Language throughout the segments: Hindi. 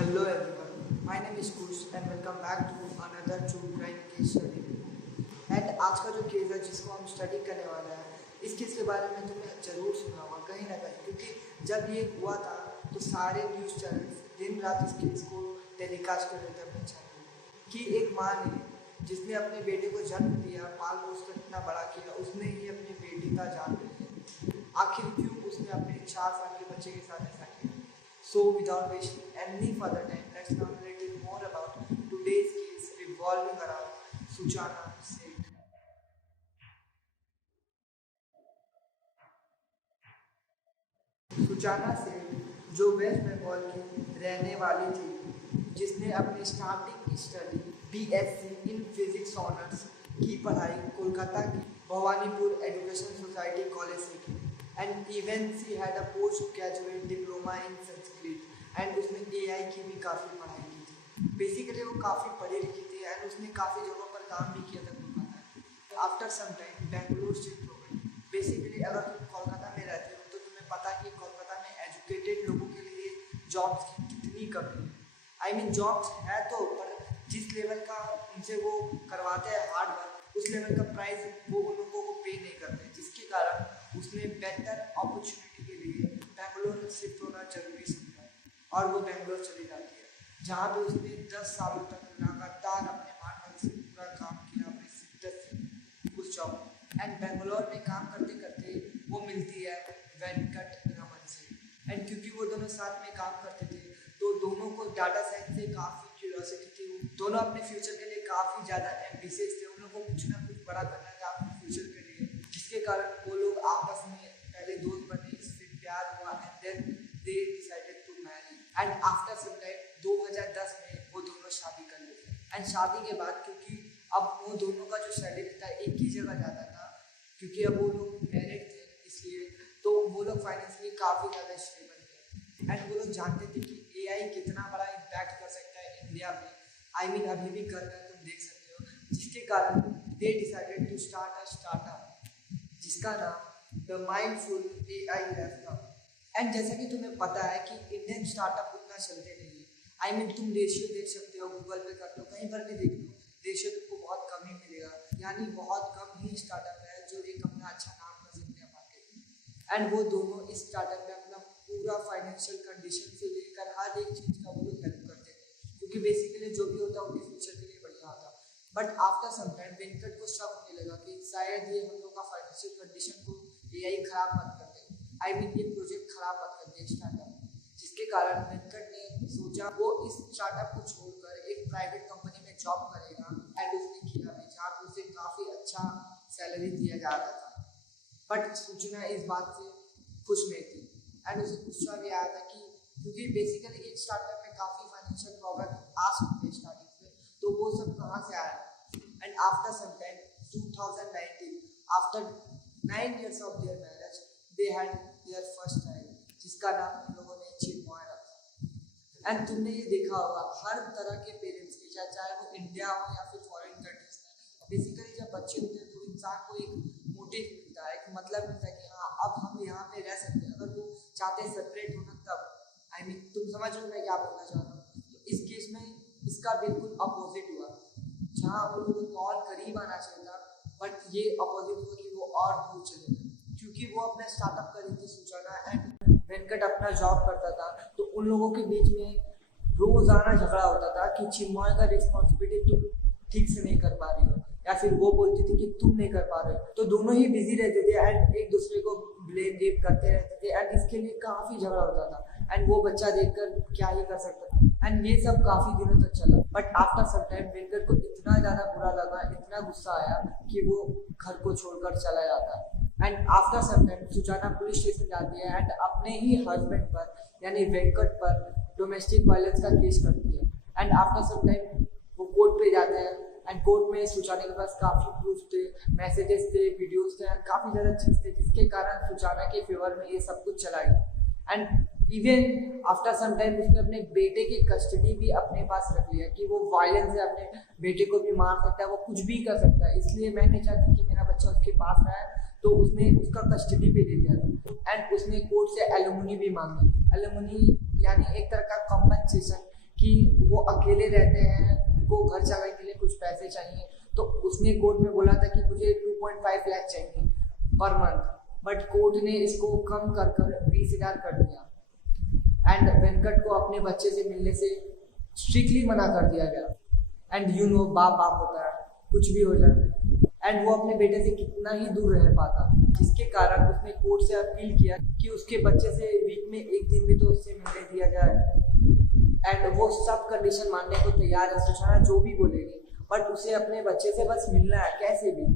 Hello everyone, my name is Kush and welcome back to another true crime case study. And आज का जो केस है जिसको हम स्टडी करने वाले हैं, इस केस के बारे में तुमने जरूर सुना होगा कहीं ना कहीं, क्योंकि जब ये हुआ था तो सारे न्यूज़ चैनल्स दिन रात इस केस को टेलीकास्ट कर रहे थे अपने चैनल कि एक माँ ने जिसने अपने बेटे को जन्म दिया, पाल पोस कर इतना बड़ा किया, उसने ही अपने बेटे का जान ले लिया। आखिर क्यों उसने अपने 4 साल के बच्चे के साथ ऐसा किया? So without wasting any further time, let's now little more about today's case revolving around Suchana Seth. सुचाना सेठ जो वेस्ट बंगाल की रहने वाली थी, जिसने अपनी starting study BSc in physics honours की पढ़ाई कोलकाता की भवानीपुर एजुकेशन सोसाइटी कॉलेज से की and even she had a post graduate diploma in Sanskrit and उसने एआई की भी काफ़ी पढ़ाई की थी। बेसिकली वो काफ़ी पढ़ी लिखी थी एंड उसने काफ़ी जगहों पर काम भी किया था Kolkata. After some time Bengaluru shift हो गई। बेसिकली अगर तुम कोलकाता में रहते हो तो तुम्हें पता है कि कोलकाता में एजुकेटेड लोगों के लिए जॉब्स की कितनी कमी है। आई मीन जॉब्स है तो, पर जिस लेवल का उनसे वो करवाते हैं हार्ड वर्क, उस लेवल का प्राइस वो उन लोगों को पे नहीं करते, जिसके कारण उसने बेटर अपॉर्चुनिटी के लिए बेंगलोर शिफ्ट होना जरूरी समझा और वो बेंगलोर चली जाती है, जहाँ पे उसने 10 सालों तक लगातार अपने हार्ड वर्क से पूरा काम किया, अपने शिद्दत से उस जॉब एंड बेंगलोर में काम करते करते वो मिलती है वेंकट रमन से एंड क्योंकि वो दोनों साथ में काम करते थे तो दोनों को डाटा साइंस से काफ़ी क्यूरियोसिटी थी। दोनों अपने फ्यूचर के लिए काफ़ी ज़्यादा एम्बिशियस थे, उन लोगों को कुछ ना कुछ बड़ा करना था अपने फ्यूचर के लिए, जिसके कारण वो लोग आपस में पहले दोस्त बने, फिर प्यार हुआ and then they decided to marry and after some time 2010 में वो दोनों शादी कर लेते एंड शादी के बाद क्योंकि अब वो दोनों का जो शेड्यूल था एक ही जगह जाता था, क्योंकि अब वो लोग मैरिड थे इसलिए, तो वो लोग फाइनेंशियली काफ़ी ज़्यादा स्टेबल थे एंड वो लोग जानते थे कि एआई कितना बड़ा इम्पैक्ट कर सकता है इंडिया में। आई मीन अभी भी कर रहा है, तुम देख सकते हो, जिसके कारण they decided to start a startup जिसका नाम द माइंडफुल एआई लैब था। एंड जैसा कि तुम्हें पता है कि इंडियन स्टार्टअप उतना चलते नहीं है। आई मीन तुम रेशियो देख सकते हो, गूगल पे कर लो, कहीं पर भी देख लो, रेशियो तुमको बहुत कम ही मिलेगा, यानी बहुत कम ही स्टार्टअप है जो एक अपना अच्छा नाम कर सकते हैं मार्केट में। एंड वो दोनों इस स्टार्टअप में अपना पूरा फाइनेंशियल कंडीशन से लेकर हर एक चीज़ का वो लोग हेल्प करते थे, क्योंकि बेसिकली जो भी होता है उनके फ्यूचर के लिए बढ़िया होता। But after some time Venkat को शक होने लगा कि शायद ये हम लोग का फाइनेंशियल कंडीशन को एआई खराब मत कर दे, आई मीन ये प्रोजेक्ट खराब मत कर दे स्टार्टअप, जिसके कारण वेंकट ने सोचा वो इस स्टार्टअप को छोड़कर एक प्राइवेट कंपनी में जॉब करेगा एंड उसने किया भी, जहाँ पर उसे काफ़ी अच्छा सैलरी दिया जा रहा था। बट सूचना इस बात से खुश नहीं थी एंड उसे गुस्सा भी आया था कि क्योंकि बेसिकली एक स्टार्टअप में काफ़ी फाइनेंशियल प्रॉब्लम आ सकते हैं स्टार्टिंग में, तो वो सब कहाँ से आया। And after some time 2019, after 9 years of their marriage, they had their first child जिसका नाम उन लोगों ने चिन्मय रखा। एंड तुमने ये देखा होगा हर तरह के पेरेंट्स के, चाहे वो इंडिया हो या फिर फॉरेन कंट्रीज में, बेसिकली जब बच्चे होते हैं तो इंसान को एक मोटिव मिलता है, एक मतलब मिलता है कि हाँ अब हम यहाँ पे रह सकते हैं। अगर वो चाहते हैं सेपरेट होना तब, आई मीन तुम समझ लो मैं क्या बोलना चाह रहा हूँ। तो इस केस में इसका बिल्कुल अपोजिट हुआ, जहाँ उन लोगों को और करीब आना चाहिए था, बट ये अपोजिट हुआ कि वो और दूर चले गए, क्योंकि वो अपना स्टार्टअप कर रही थी सुचाना एंड वेंकट अपना जॉब करता था, तो उन लोगों के बीच में रोजाना झगड़ा होता था कि चिन्मय का रिस्पॉन्सिबिलिटी तुम ठीक से नहीं कर पा रही हो, या फिर वो बोलती थी कि तुम नहीं कर पा रहे हो, तो दोनों ही बिजी रहते थे एंड एक दूसरे को ब्लेम गेम करते रहते थे एंड इसके लिए काफ़ी झगड़ा होता था एंड वो बच्चा देखकर क्या ही कर सकता था एंड ये सब काफ़ी दिनों तक चला। But after some time Venkat को इतना ज़्यादा बुरा लगा, इतना गुस्सा आया कि वो घर को छोड़कर चला जाता है एंड आफ्टर सम टाइम सुचाना पुलिस स्टेशन जाती है एंड अपने ही हस्बैंड पर यानी वेंकट पर डोमेस्टिक वायलेंस का केस करती है एंड आफ्टर सम टाइम वो कोर्ट पे जाते हैं एंड कोर्ट में सुचाना के पास काफ़ी प्रूफ थे, मैसेजेस थे, वीडियोस थे, काफ़ी ज़्यादा चीज़ थे, जिसके कारण सुचाना के फेवर में ये सब कुछ चला गया। And even after some time उसने अपने बेटे की कस्टडी भी अपने पास रख लिया कि वो वायलेंस से अपने बेटे को भी मार सकता है, वो कुछ भी कर सकता है, इसलिए मैं नहीं चाहती कि मेरा बच्चा उसके पास रहे, तो उसने उसका कस्टडी भी ले लिया था एंड उसने कोर्ट से एलिमनी भी मांगी। एलिमनी यानी एक तरह का कॉम्पनसेशन कि वो अकेले रहते हैं, उनको घर चलाने के लिए कुछ पैसे चाहिए। तो उसने कोर्ट में बोला था कि मुझे 2.5 लाख चाहिए पर मंथ, बट कोर्ट ने इसको कम कर 20,000 कर दिया। एंड वेंकट को अपने बच्चे से मिलने से स्ट्रिक्टली मना कर दिया गया। एंड यू नो बाप बाप होता है, कुछ भी हो जाए। एंड वो अपने बेटे से कितना ही दूर रह पाता, जिसके कारण उसने कोर्ट से अपील किया कि उसके बच्चे से वीक में एक दिन भी तो उससे मिलने दिया जाए। एंड वो सब कंडीशन मानने को तैयार है, सुषाना जो भी बोलेगी, बट उसे अपने बच्चे से बस मिलना है कैसे भी।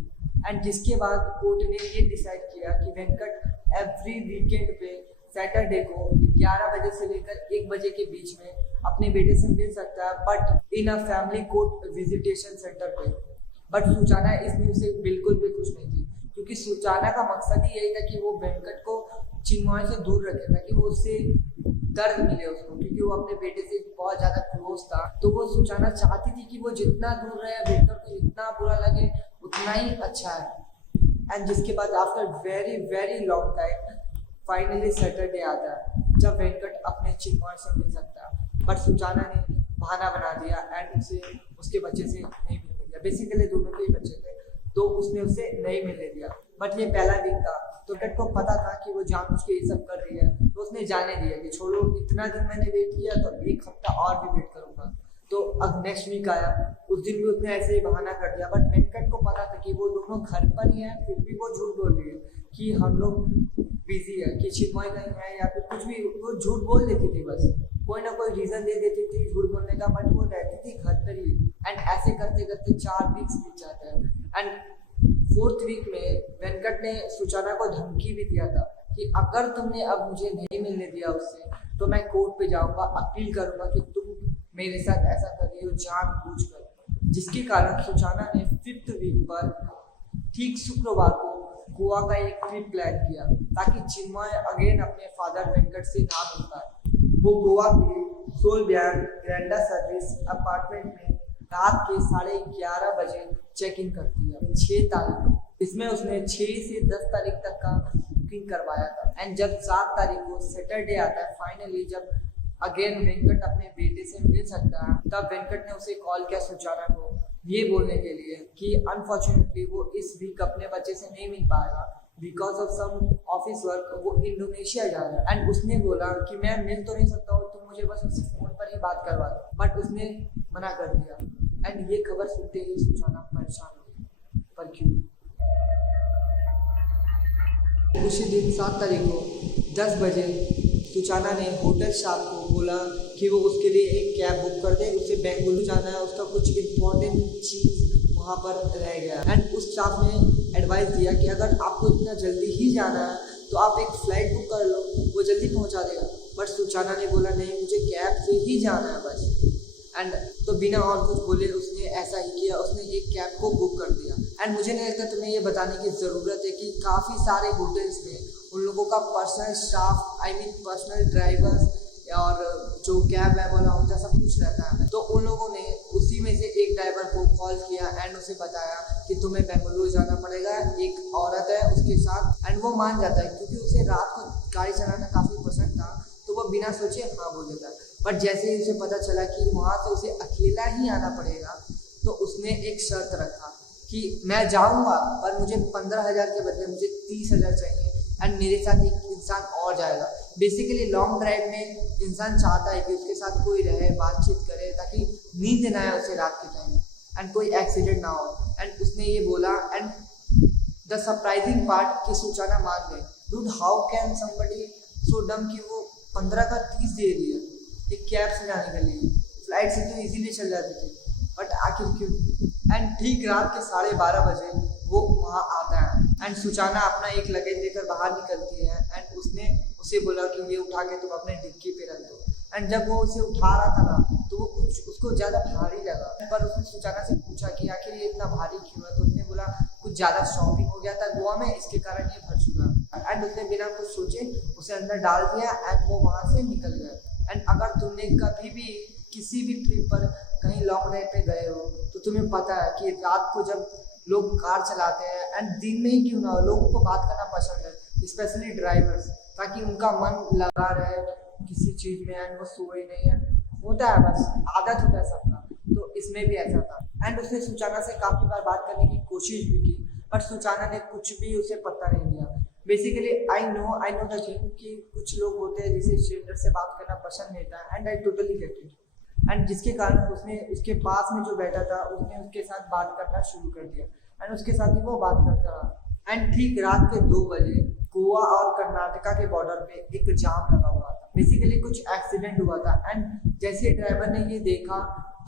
एंड जिसके बाद कोर्ट ने ये डिसाइड किया कि वेंकट एवरी वीकेंड पे सैटरडे को 11 बजे से लेकर 1 बजे के बीच में अपने बेटे से मिल सकता है, but in a family court visitation centre पे। बट सुचाना इस न्यूज़ से बिल्कुल भी खुश नहीं थी, क्योंकि सुचाना का मकसद ही यही था कि वो वेंकट को चिन्मय से दूर रखे, ताकि वो उससे दर्द मिले उसको, क्योंकि वो अपने बेटे से बहुत ज़्यादा क्लोज था। तो वो सुचाना चाहती थी कि वो जितना दूर रहे, वेंकट को जितना बुरा लगे उतना ही अच्छा है। एंड जिसके बाद after very very long time finally Saturday आता है, जब वेंकट अपने चिन्मय से मिल सकता है। बट सुचाना ने बहाना बना दिया एंड उसे उसके बच्चे से नहीं मिलने दिया। बेसिकली दोनों के ही बच्चे थे, तो उसने उसे नहीं मिलने दिया। बट ये पहला वीक था, तो वेंकट को पता था कि वो जानबूझ के ये सब कर रही है, तो उसने जाने दिया कि छोड़ो, इतना दिन मैंने वेट किया तो 1 हफ्ता और भी वेट करूंगा। तो अब नेक्स्ट वीक आया, उस दिन भी उसने ऐसे ही बहाना कर दिया। बट वेंकट को पता था कि वो दोनों घर पर ही हैं, फिर भी वो झूठ बोल रही है कि हम लोग बिजी है, कि चिन्मय कहीं है या फिर कुछ भी। वो झूठ बोल देती थी, बस कोई ना कोई रीजन दे देती थी झूठ बोलने का, बट वो रहती थी घर पर ही। एंड ऐसे करते करते 4 वीक्स बीत जाते हैं। एंड 4th वीक में वेंकट ने सुचाना को धमकी भी दिया था कि अगर तुमने अब मुझे नहीं मिलने दिया उससे, तो मैं कोर्ट पे जाऊंगा, अपील करूंगा कि तुम मेरे साथ ऐसा कर रही हो जानबूझकर। जिसके कारण सुचाना ने 5th वीक पर ठीक शुक्रवार को गोवा का एक ट्रिप प्लान किया, ताकि चिन्मय अगेन अपने फादर वेंकट से ना मिल पाए। वो गोवा के सोलब्यान ग्रैंडा सर्विस अपार्टमेंट में रात के 11:30 बजे चेक इन करती है 6 तारीख को। इसमें उसने 6 से 10 तारीख तक का बुकिंग करवाया था। एंड जब 7 तारीख को सैटरडे आता है, फाइनली जब अगेन वेंकट अपने बेटे से मिल सकता है, तब वेंकट ने उसे कॉल किया सुचाना को, ये बोलने के लिए कि अनफॉर्चुनेटली वो इस वीक अपने बच्चे से नहीं मिल पाएगा because of some office work, वो इंडोनेशिया जा रहा है। एंड उसने बोला कि मैं मिल तो नहीं सकता हूँ, तुम मुझे बस उससे फोन पर ही बात करवा दो। बट उसने मना कर दिया। एंड ये खबर सुनते ही सुचाना परेशान हुई, पर क्यों? उसी दिन 7 तारीख को 10 बजे सुचाना ने होटल स्टाफ को बोला कि वो उसके लिए एक कैब बुक कर दे, उसे बेंगलुरु जाना है, उसका कुछ इम्पोर्टेंट चीज़ वहाँ पर रह गया। एंड उस स्टाफ ने एडवाइस दिया कि अगर आपको इतना जल्दी ही जाना है तो आप एक फ़्लाइट बुक कर लो, वो जल्दी पहुँचा देगा। बट सुचाना ने बोला नहीं, मुझे कैब से ही जाना है बस। एंड तो बिना और कुछ बोले उसने ऐसा ही किया, उसने एक कैब को बुक कर दिया। एंड मुझे नहीं लगता तुम्हें ये बताने की ज़रूरत है कि काफ़ी सारे होटल्स में उन लोगों का personal staff, I mean personal drivers और जो कैब वैब वाला होता है, सब कुछ रहता है। तो उन लोगों ने उसी में से एक ड्राइवर को कॉल किया एंड उसे बताया कि तुम्हें बेंगलुरु जाना पड़ेगा, एक औरत है उसके साथ। एंड वो मान जाता है, क्योंकि उसे रात को गाड़ी चलाना काफ़ी पसंद था, तो वो बिना सोचे हाँ बोल देता है। बट जैसे ही उसे पता चला कि वहाँ से उसे अकेला ही आना पड़ेगा, तो उसने एक शर्त रखा कि मैं जाऊँगा, पर मुझे 15,000 के बदले मुझे 30,000 चाहिए एंड मेरे साथ एक इंसान और जाएगा। बेसिकली लॉन्ग ड्राइव में इंसान चाहता है कि उसके साथ कोई रहे, बातचीत करे, ताकि नींद ना आए उसे रात के टाइम एंड कोई एक्सीडेंट ना हो। एंड उसने ये बोला। एंड द सरप्राइजिंग पार्ट कि सुचाना मान गई। Dude, how can somebody so डम कि वो 15 का 30 दे रही है एक कैब से जाने के लिए? फ्लाइट से तो इजीली चल जाती थी, बट आखिर क्यों? एंड ठीक रात के 12:30 बजे वो वहाँ आता है एंड सुचाना अपना एक लगेज लेकर बाहर निकलती है। एंड उसने उसे बोला कि ये उठा के तुम अपने डिक्की पे रख दो। एंड जब वो उसे उठा रहा था ना, तो वो कुछ उसको ज़्यादा भारी लगा, पर उसने सुचाना से पूछा कि आखिर ये इतना भारी क्यों है? तो उसने बोला कुछ ज़्यादा शॉपिंग हो गया था गोवा में, इसके कारण ये भर चुका। एंड उसने बिना कुछ सोचे उसे अंदर डाल दिया एंड वो वहाँ से निकल गया। एंड अगर तुमने कभी भी किसी भी ट्रिप पर कहीं लॉन्ग ड्राइव पे गए हो, तो तुम्हें पता है कि रात को जब लोग कार चलाते हैं, एंड दिन में ही क्यों ना हो, लोगों को बात करना पसंद है, स्पेशली ड्राइवर्स, ताकि उनका मन लगा रहे किसी चीज़ में एंड वो सोए नहीं है, होता है, बस आदत होता है सबका, तो इसमें भी ऐसा था। एंड उसने सुचाना से काफ़ी बार बात करने की कोशिश भी की, पर सुचाना ने कुछ भी उसे पता नहीं दिया। Basically I know the thing कि कुछ लोग होते हैं जिसे स्ट्रेंजर से बात करना पसंद नहीं था, and I totally get it. And जिसके कारण उसने उसके पास में जो बैठा था उसने उसके साथ बात करना शुरू कर दिया, एंड उसके साथ ही वो बात करता रहा। एंड ठीक रात के 2 बजे गोवा और कर्नाटका के बॉर्डर पे एक जाम लगा हुआ था। बेसिकली कुछ एक्सीडेंट हुआ था, एंड जैसे ड्राइवर ने ये देखा,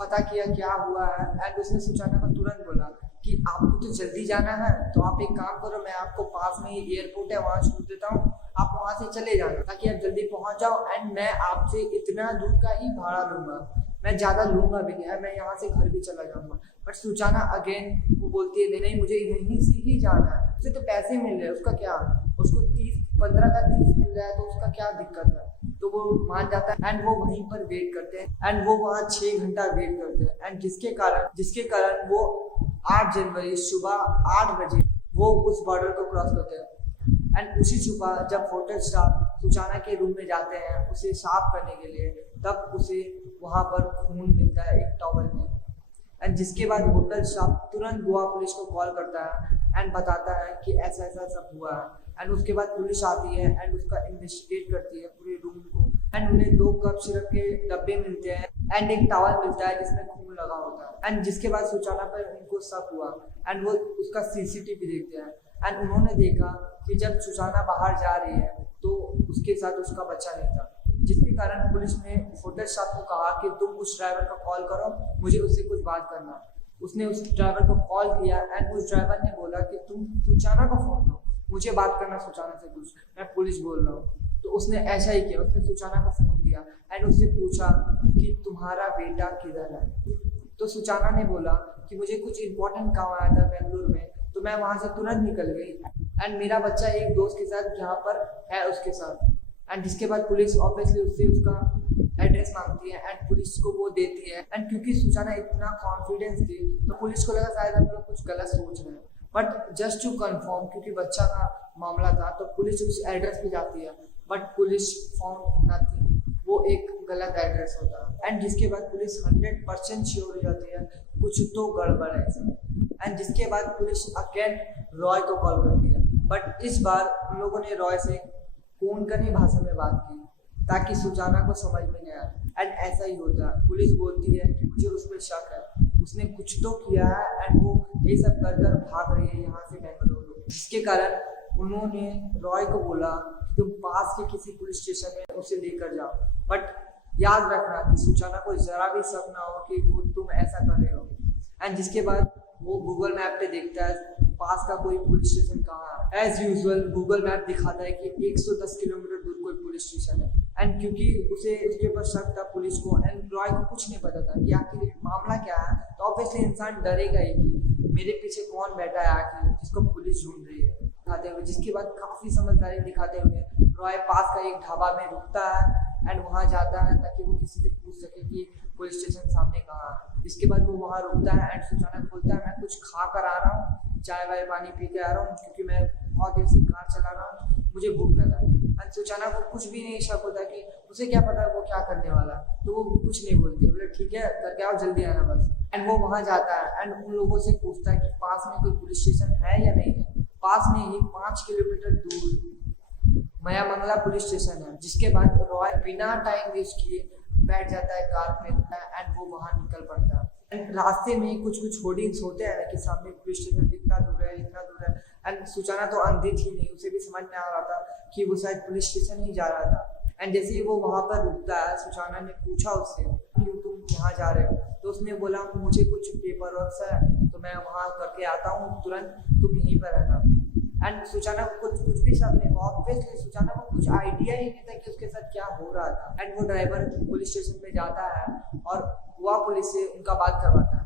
पता किया क्या हुआ है, एंड उसने सुचाना को तुरंत बोला कि आपको तो जल्दी जाना है, तो आप एक काम करो, मैं आपको पास में ही एयरपोर्ट है वहाँ छोड़ देता हूँ, आप वहाँ से चले जाना ताकि आप जल्दी पहुँच जाओ, एंड मैं आपसे इतना दूर का ही भाड़ा लूंगा, मैं ज़्यादा लूंगा भी नहीं, मैं यहाँ से घर भी चला जाऊँगा। बट सुचाना अगेन वो बोलती है नहीं, मुझे यहीं से ही जाना है, उसे तो पैसे मिल रहे हैं, उसका क्या, उसको 15 का 30 मिल रहा है, तो उसका क्या दिक्कत है। तो वो मान जाता है, एंड वो वहीं पर वेट करते हैं, एंड वो वहाँ 6 घंटा वेट करते हैं, एंड जिसके कारण वो 8 जनवरी सुबह 8 बजे वो उस बॉर्डर को क्रॉस करते हैं। एंड उसी सुबह जब होटल स्टाफ सुचाना के रूम में जाते हैं उसे साफ करने के लिए, तब उसे वहाँ पर खून मिलता है एक टॉवल में। एंड जिसके बाद होटल स्टाफ तुरंत गोवा पुलिस को कॉल करता है एंड बताता है कि ऐसा ऐसा सब हुआ है। एंड उसके बाद पुलिस आती है एंड उसका इन्वेस्टिगेट करती है पूरे रूम को, एंड उन्हें 2 कप सिरप के डब्बे मिलते हैं एंड एक टॉवल मिलता है जिसमें खून लगा होता है। एंड जिसके बाद सुचाना पर उनको शक हुआ, एंड वो उसका सीसीटीवी देखते हैं, एंड उन्होंने देखा कि जब सुचाना बाहर जा रही है तो उसके साथ उसका बच्चा नहीं था, जिसके कारण पुलिस ने होटल स्टाफ को कहा कि तुम उस ड्राइवर का कॉल करो, मुझे उससे कुछ बात करना। उसने उस ड्राइवर को कॉल किया, एंड उस ड्राइवर ने बोला कि तुम सुचाना को फोन लो, मुझे बात करना सुचाना से कुछ, मैं पुलिस बोल रहा हूँ। तो उसने ऐसा ही किया, उसने सुचाना को फोन दिया एंड उससे पूछा कि तुम्हारा बेटा किधर है। तो सुचाना ने बोला कि मुझे कुछ इंपॉर्टेंट काम आया था बेंगलुरु में, तो मैं वहाँ से तुरंत निकल गई, एंड मेरा बच्चा एक दोस्त के साथ यहाँ पर है उसके साथ। एंड जिसके बाद पुलिस ऑब्वियसली उससे उसका एड्रेस मांगती है, एंड पुलिस को वो देती है। एंड क्योंकि सुचाना इतना कॉन्फिडेंस थी तो पुलिस को लगा शायद हम लोग कुछ गलत सोच रहे हैं, बट जस्ट टू कंफर्म क्योंकि बच्चा का मामला था तो पुलिस उस एड्रेस पे जाती है, बट पुलिस फाउंड नथिंग, वो एक गलत एड्रेस होता है। एंड जिसके बाद पुलिस 100% श्योर हो जाती है कुछ तो गड़बड़ है इसमें। एंड जिसके बाद पुलिस अगेन रॉय को कॉल करती है, बट इस बार उन लोगों ने रॉय से कोंकणी भाषा में बात की ताकि सुचाना को समझ में नहीं आए। एंड ऐसा ही होता है, पुलिस बोलती है कि मुझे उस पर शक है, उसने कुछ तो किया है, एंड वो ये सब कर कर भाग रही है यहाँ से बेंगलुरु, जिसके कारण उन्होंने रॉय को बोला कि तुम पास के किसी पुलिस स्टेशन में उसे लेकर जाओ, बट याद रखना कि सुचाना को जरा भी शक ना हो कि वो तुम ऐसा कर रहे हो। एंड जिसके बाद वो गूगल मैप पे देखता है पास का कोई पुलिस स्टेशन कहाँ है। एज यूजुअल गूगल मैप दिखाता है कि 110 किलोमीटर दूर कोई पुलिस स्टेशन है। एंड क्योंकि उसे उसके ऊपर शक था पुलिस को, एंड रॉय को कुछ नहीं पता था कि आखिर मामला क्या है, तो ऑब्वियसली इंसान डरेगा ही कि मेरे पीछे कौन बैठा है आखिर जिसको पुलिस ढूंढ रही है दिखाते हुए। जिसके बाद काफ़ी समझदारी दिखाते हुए रॉय पास का एक ढाबा में रुकता है एंड वहाँ जाता है ताकि वो किसी से पूछ सके कि पुलिस स्टेशन सामने कहाँ है। इसके बाद वो वहाँ रुकता है एंड सुचाना बोलता है मैं कुछ खा कर आ रहा हूँ, चाय वाय पानी पी के आ रहा हूँ क्योंकि मैं बहुत देर से कार चला रहा हूँ, मुझे भूख लगा है। एंड सुचाना को कुछ भी नहीं शक होता कि उसे क्या पता है वो क्या करने वाला, तो वो कुछ नहीं बोलती, बोले ठीक है करके आओ जल्दी आना बस। एंड वो वहाँ जाता है एंड उन लोगों से पूछता है कि पास में कोई पुलिस स्टेशन है या नहीं है। पास में ही 5 किलोमीटर दूर मयामंगला पुलिस स्टेशन है। जिसके बाद रॉय बिना टाइम वेस्ट किए बैठ जाता है कार पे एंड वो वहाँ निकल पड़ता है। एंड रास्ते में कुछ कुछ होर्डिंग्स होते हैं ना कि सामने पुलिस स्टेशन इतना दूर है इतना दूर है। एंड सुचाना तो अंधी थी नहीं, उसे भी समझ में आ रहा था कि वो शायद पुलिस स्टेशन ही जा रहा था। एंड जैसे ही वो वहाँ पर रुकता है सुचाना ने पूछा उससे कि तुम यहाँ जा रहे हो, तो उसने बोला मुझे कुछ पेपर वर्क है तो मैं वहाँ करके आता हूँ तुरंत, तुम यहीं पर रहना। एंड सुचाना को कुछ भी शक नहीं, ऑब्वियसली सुचाना को कुछ आइडिया ही नहीं था कि उसके साथ क्या हो रहा था। एंड वो ड्राइवर पुलिस स्टेशन में जाता है और वह पुलिस से उनका बात करवाता है।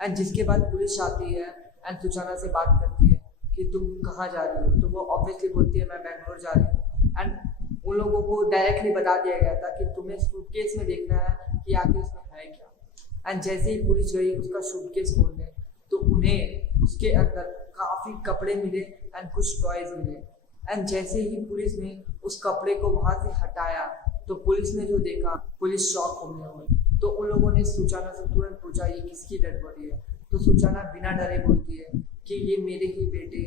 एंड जिसके बाद पुलिस आती है एंड सुचाना से बात करती है कि तुम कहाँ जा रही हो, तो वो ऑब्वियसली बोलती है मैं बेंगलोर जा रही हूँ। एंड उन लोगों को डायरेक्टली बता दिया गया था कि तुम्हें सूटकेस में देखना है कि आखिर उसमें है क्या। एंड जैसे ही पुलिस गई उसका सूटकेस खोलने तो उन्हें उसके अंदर काफ़ी कपड़े मिले एंड कुछ टॉयज मिले। एंड जैसे ही पुलिस ने उस कपड़े को वहाँ से हटाया तो पुलिस ने जो देखा, पुलिस शॉक हो गया। तो उन लोगों ने सुचाना से तुरंत पूछा ये किसकी डेड बॉडी है। तो सुचाना बिना डरे बोलती है कि ये मेरे ही बेटे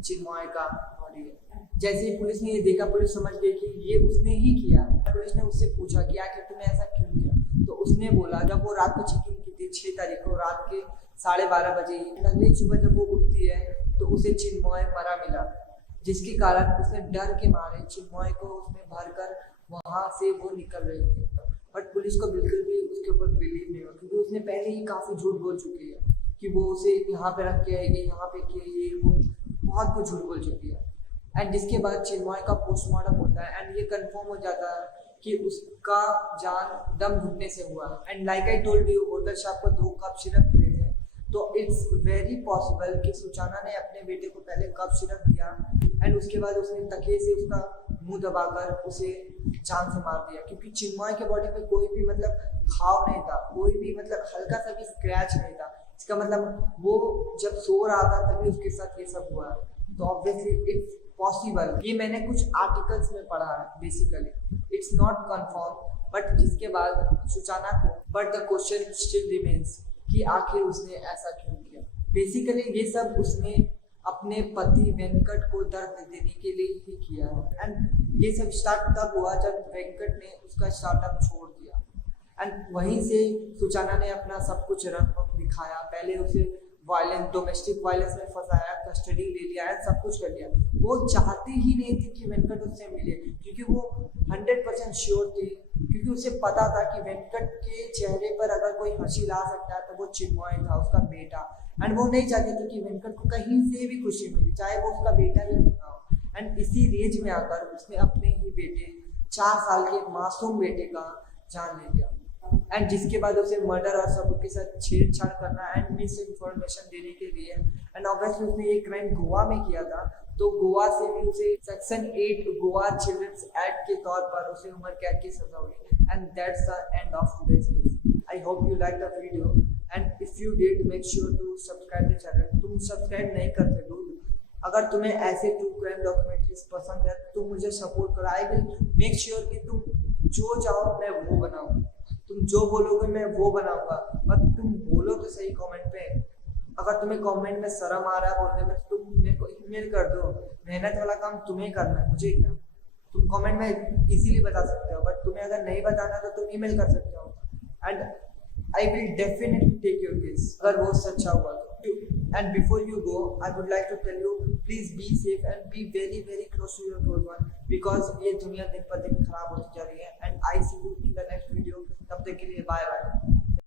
चिन्मय का बॉडी है। जैसे ही पुलिस ने ये देखा, पुलिस समझ गई कि ये उसने ही किया। पुलिस ने उससे पूछा कि आखिर तुमने ऐसा क्यों किया। तो उसने बोला जब वो रात को चेकिंग की थी 6 तारीख को रात के 12:30 बजे ही, अगली सुबह जब वो उठती है तो उसे चिन्मय मरा मिला, जिसके कारण उसने डर के मारे चिन्मय को उसमें भरकर वहां से वो निकल रही थी। बट पुलिस को बिल्कुल भी उसके ऊपर बिलीव नहीं हुआ, क्योंकि उसने पहले ही काफ़ी झूठ बोल चुकी है कि वो उसे यहाँ पे रख के आएगी, यहाँ पे किए, ये वो बहुत कुछ झूठ बोल चुकी है। एंड जिसके बाद चिन्मय का पोस्टमार्टम होता है एंड ये कंफर्म हो जाता है कि उसका जान दम घुटने से हुआ है। And like I told you, hotel shop को 2 कप सिरप मिले थे। तो इट्स वेरी पॉसिबल कि सुचाना ने अपने बेटे को पहले कप सिरप दिया एंड उसके बाद उसने तकिए से उसका मुंह दबाकर उसे जान से मार दिया, क्योंकि चिन्मय के बॉडी पे कोई भी मतलब घाव नहीं था, कोई भी मतलब हल्का सा भी स्क्रैच नहीं था। इसका मतलब वो जब सो रहा था तभी उसके साथ ये सब हुआ है। तो ऑब्वियसली इट्स पॉसिबल। ये मैंने कुछ आर्टिकल्स में पढ़ा है, basically it's not confirm. But जिसके बाद सुचाना को, but the question still remains कि आखिर उसने ऐसा क्यों किया। बेसिकली ये सब उसने अपने पति वेंकट को दर्द देने के लिए ही किया है। एंड ये सब स्टार्ट तब हुआ जब वेंकट ने उसका स्टार्टअप छोड़ दिया। एंड वहीं से सुचाना ने अपना सब कुछ रंग दिखाया। पहले उसे डोमेस्टिक वायलेंस में फंसाया, कस्टडी ले लिया है, सब कुछ कर लिया। वो चाहती ही नहीं थी कि वेंकट उससे मिले, क्योंकि वो 100% श्योर थी, क्योंकि उसे पता था कि वेंकट के चेहरे पर अगर कोई हंसी ला सकता है तो वो चिन्मय था, उसका बेटा। एंड वो नहीं चाहती थी कि वेंकट को कहीं से भी खुशी मिले, चाहे वो उसका बेटा ही क्यों ना हो। एंड इसी रेंज में आकर उसने अपने ही बेटे, 4 साल के मासूम बेटे का जान ले लिया। एंड जिसके बाद उसे मर्डर और सबूत के साथ छेड़छाड़ करना एंड मिस इन्फॉर्मेशन देने के लिए, एंड ऑब्वियसली उसने ये क्राइम गोवा में किया था। तो गोवा से भी उसे सेक्शन 8 गोवा चिल्ड्रंस एक्ट के तौर पर उसे उम्र कैद की सजा हुई। And that's the end of today's case. I hope you like the video and if you did make sure to subscribe the channel. तुम सब्सक्राइब नहीं करते लोग। अगर तुम्हें ऐसे ट्रू क्राइम डॉक्यूमेंट्रीज पसंद है तो मुझे सपोर्ट करो। आई विल मेक श्योर कि तुम जो चाहो मैं वो बनाऊँ, तुम जो बोलोगे मैं वो बनाऊंगा। बट तुम बोलो तो सही कमेंट पे। अगर तुम्हें कमेंट में शर्म आ रहा है बोलने में तो तुम मेरे को ईमेल कर दो। मेहनत वाला काम तुम्हें करना है, मुझे क्या। तुम कमेंट में इजीली बता सकते हो, बट तुम्हें अगर नहीं बताना तो तुम ईमेल कर सकते हो। And I will definitely take your case अगर वो सच्चा हुआ तो। And before you go, I would like to tell you, please be safe and be very very close to your close one, because ये दुनिया दिन पर दिन खराब होती जा रही है। And I see you in the next video. तब तक के लिए bye bye.